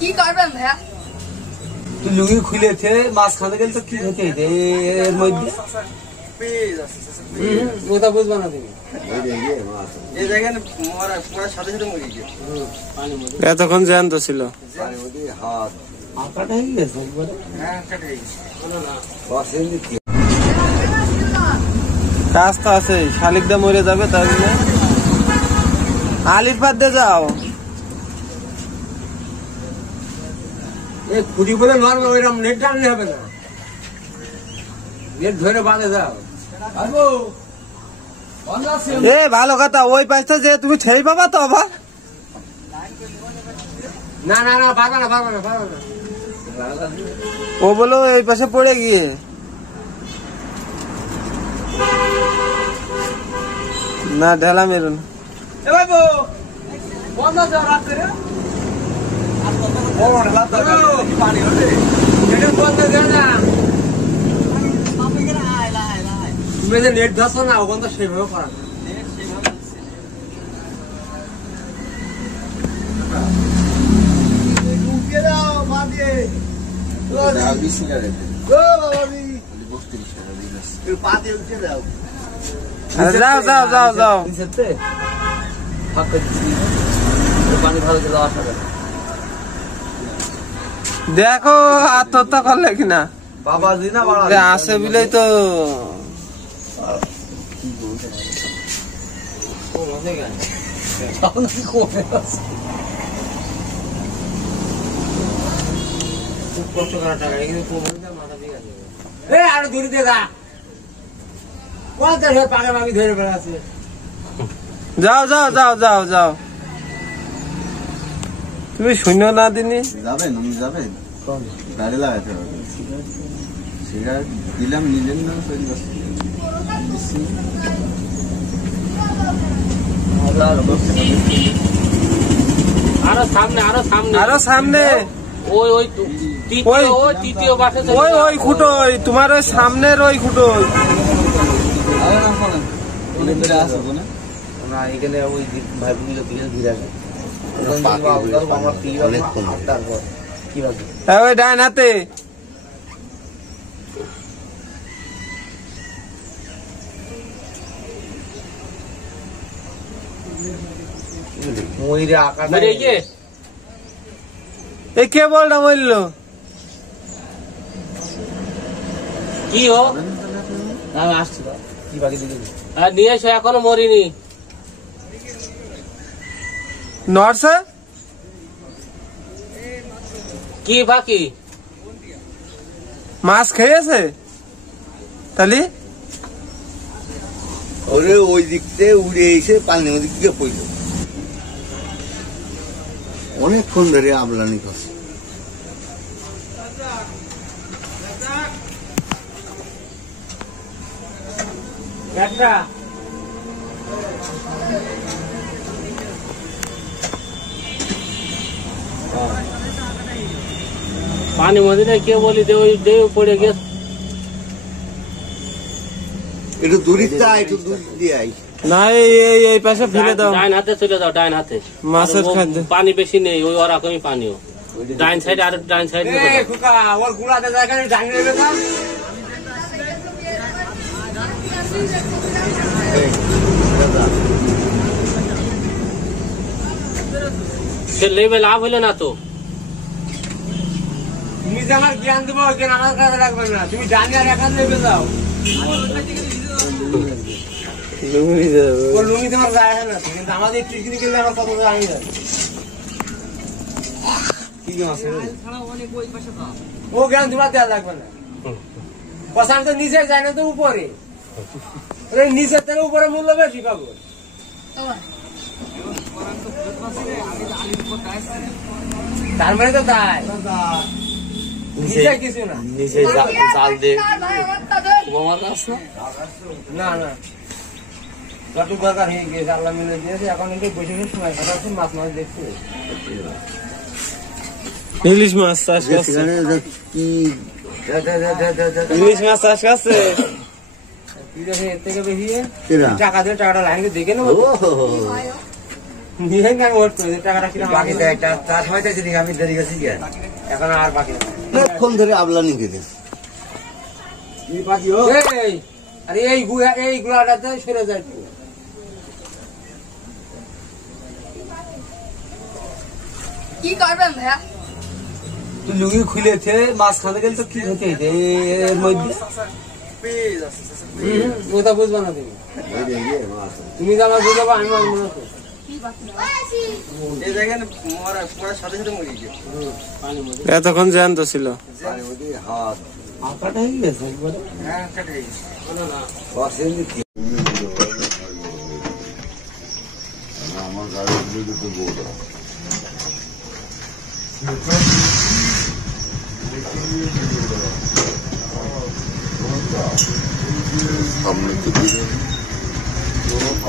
কি করবেন ভাইয়া? তুই লুঙ্গি খুলেছে মাছ খাতে গেলে তো কি হতে এর মধ্যে ওটা বুঝবা না তুমি এতক্ষণ জ্যান্ত ছিল কাজ তো আছে শালিকদা মরে যাবে তাই জন্য আলির পাত দিয়ে যাও খুঁটি বলে নর্মাল ওইরকম নেট টানলে হবে না নেট ধরে বাঁধে যাও এ ভালো কথা ওই পাশটা যে তুমি ছেড়ে পাবা তো আবার না না না পারবা না পারবা না পারবা না ও বলো এই পাশে পড়ে গিয়ে না ঢেলা মেরুন তুমি যে নেট ধরছো না ওখান তো সেভাবে করা যাও যাও যাও যাও পানি ভালো দিলে আসা যাবে দেখো আত্মহত্যা করলে কিনা বাবাজি না আসে বিলেই তো খুব কষ্ট করা টাকা কিন্তু মাথা ঠিক আছে আরো দূরে দেখা পাকে মামি ধরে বেড়াচ্ছে যাও যাও যাও যাও যাও তুমি শূন্য না দিনি যাবেন উনি যাবেন গাড়ি লাগাতে হবে সিগারেট দিলাম নিলেন না আরো সামনে আরো সামনে আরো সামনে ওই ওই তৃতীয় বাসে ওই ওই খুঁটোই তোমার ওই সামনের ওই খুঁটোই না এখানে ওই ভাই বোনগুলো দিকে ঘিরে আছে ওই ডান হাতে ময়ূরে আকারে এই কে বলটা বললো কি হো আমি আসছি কি বাকি দিকে নিয়ে এসো এখনো মরিনি নর্সে কি বাকি মাছ খেয়েছে তাহলে ওরে ওই দিক থেকে উড়ে এসে পানির মধ্যে গিয়ে পড়ল অনেকক্ষণ ধরে আমলানি করছে পানি মধ্যে কে বলি ওই দেব পড়ে গেছে একটু দূরিতে একটু দূর দিয়ে আই না এই পাশে ফেলে দাও ডাইন হাতে চলে যাও ডাইন হাতে মাছের খাদ্য পানি বেশি নেই ওই ওরকমই পানিও ডাইন সাইড আর ডাইন সাইড ওর গুড়াতে জায়গা ডাইন নেবে না সে লেভেল আপ হইলে না তো তুমি যে আমার জ্ঞান দেবো ওইখানে আমার কাছে রাখবে না তুমি ডানিয়া রেখা লেভেল দাও লুঙ্গি তোমার গায়ে না কিন্তু আমাদের টিকনি কিনলে আমার কত জানি না ও জ্ঞান তোমার দেওয়া লাগবে না পছন্দ তো নিচে যায় না তো উপরে নিচের থেকে উপরে মূল্য বেশি পাবো তার মানে তো তাই নিচে কিছু না নিচে জাল দে না না যত দরকার হয়ে গিয়েছে আল্লাহ মিলে দিয়েছে এখন একটু বসে বসে সময় কথা হচ্ছে মাছ মাছ দেখছে ইলিশ মাছ চাষ করছে কি ইলিশ মাছ চাষ করছে এর থেকে বেশি কিরা? টাকা দিয়ে টাকাটা লাইনে দেখে নেবো নিয়ে আমি ওয়েট করি টাকাটা কিনা বাকি তো একটা তার সময় তো এদিকে আমি দেরি গেছি কেন এখন আর বাকি নেই। অনেকক্ষণ ধরে আবলা নিয়ে গেছে এই, আরে এই গুলাটাতে সরে যায় একটু। কি করবেন ভাইয়া? তুই লুঙ্গি খুলেছে মাছ খাতে গেলে তো কি হতে এর মধ্যে ওটা বুঝবা না তুমি তুমি তো আমার বুঝাবো আমি আমার মনে করো এই জায়গায় পড়ার সাথে সাথে মরে গেছে এতক্ষণ জ্যান্ত ছিল হাত আঁকাটা হয়ে গেছে একবারে হ্যাঁ সেটাই আমার গাড়ি তো বউটা সামনে থেকে